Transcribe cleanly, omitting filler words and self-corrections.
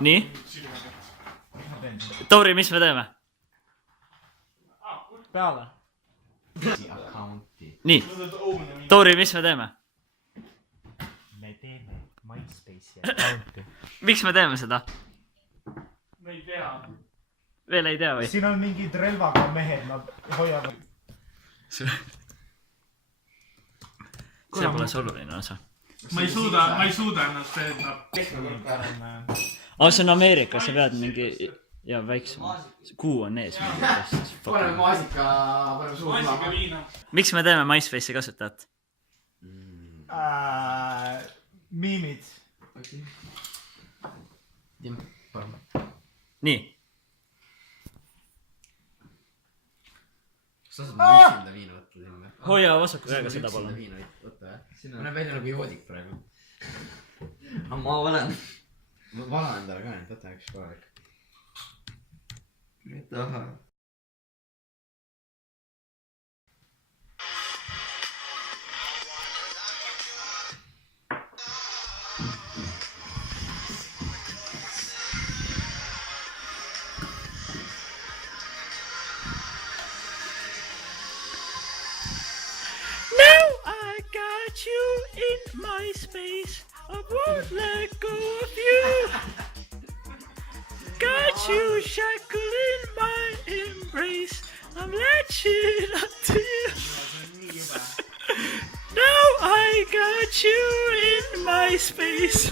nii? Tauri, mis me teeme? Peale. Nii. Tauri, mis me teeme? Me teeme MySpace'i accounti. Miks me teeme seda? Me ei tea. Veel ei tea või? Siin on mingid relvaga mehed, nad hoiavad. See pole see oluline osa. Ma ei suuda ennast teha. Aga see on Ameerikas, sa pead mingi... Ja väiksem. Kuu on ees. Paneme maasika, paneme suud maha. Viina. Miks me teeme MySpace'i kasutajat? Miimid. Nii. Kas sa saad mulle üksinda viina võtta siin või? Hoia vasaku käega seda palun. Võtta jah? Ma näen välja nagu joodik praegu. Ma valen. Ma vala endale ka nüüd, võta üks korralik. Ei taha. Now I got you in my space. I won't let go of you. Got you shackled in my embrace. I'm latching up to you. Now I got you in my space.